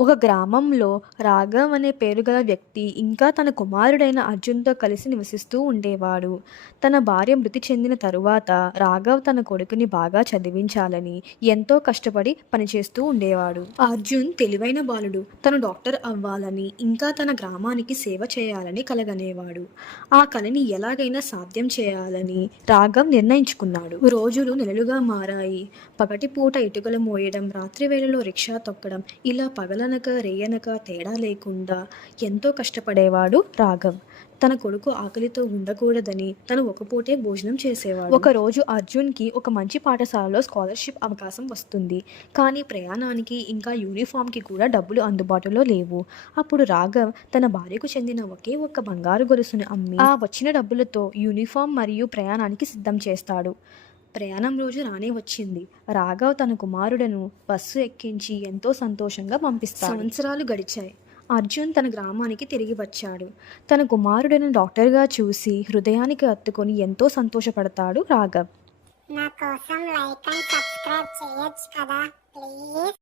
ఒక గ్రామంలో రాఘవ్ అనే పేరు గల వ్యక్తి ఇంకా తన కుమారుడైన అర్జున్తో కలిసి నివసిస్తూ ఉండేవాడు. తన భార్య మృతి చెందిన తరువాత రాఘవ్ తన కొడుకుని బాగా చదివించాలని ఎంతో కష్టపడి పనిచేస్తూ ఉండేవాడు. అర్జున్ తెలివైన బాలుడు. తను డాక్టర్ అవ్వాలని ఇంకా తన గ్రామానికి సేవ చేయాలని కలగనేవాడు. ఆ కలని ఎలాగైనా సాధ్యం చేయాలని రాఘవ్ నిర్ణయించుకున్నాడు. రోజులు నెలలుగా మారాయి. పగటిపూట ఇటుకలు మోయడం, రాత్రి వేళలో రిక్షా తొక్కడం, ఇలా పగలనక రేయనక తేడా లేకుండా ఎంతో కష్టపడేవాడు రాఘవ్. తన కొడుకు ఆకలితో ఉండకూడదని తను ఒక పూటే భోజనం చేసేవాడు. ఒకరోజు అర్జున్కి ఒక మంచి పాఠశాలలో స్కాలర్షిప్ అవకాశం వస్తుంది. కానీ ప్రయాణానికి ఇంకా యూనిఫామ్కి కూడా డబ్బులు అందుబాటులో లేవు. అప్పుడు రాఘవ్ తన భార్యకు చెందిన ఒకే ఒక్క బంగారు గొలుసును అమ్మి ఆ వచ్చిన డబ్బులతో యూనిఫామ్ మరియు ప్రయాణానికి సిద్ధం చేస్తాడు. ప్రయాణం రోజు రానే వచ్చింది. రాఘవ్ తన కుమారుడను బస్సు ఎక్కించి ఎంతో సంతోషంగా పంపిస్తాడు. సంవత్సరాలు గడిచాయి. అర్జున్ తన గ్రామానికి తిరిగి వచ్చాడు. తన కుమారుడిని డాక్టర్గా చూసి హృదయానికి హత్తుకొని ఎంతో సంతోషపడతాడు రాఘవ్. నా కోసం లైక్ అండ్ సబ్స్క్రైబ్ చేయొచ్చు కదా ప్లీజ్.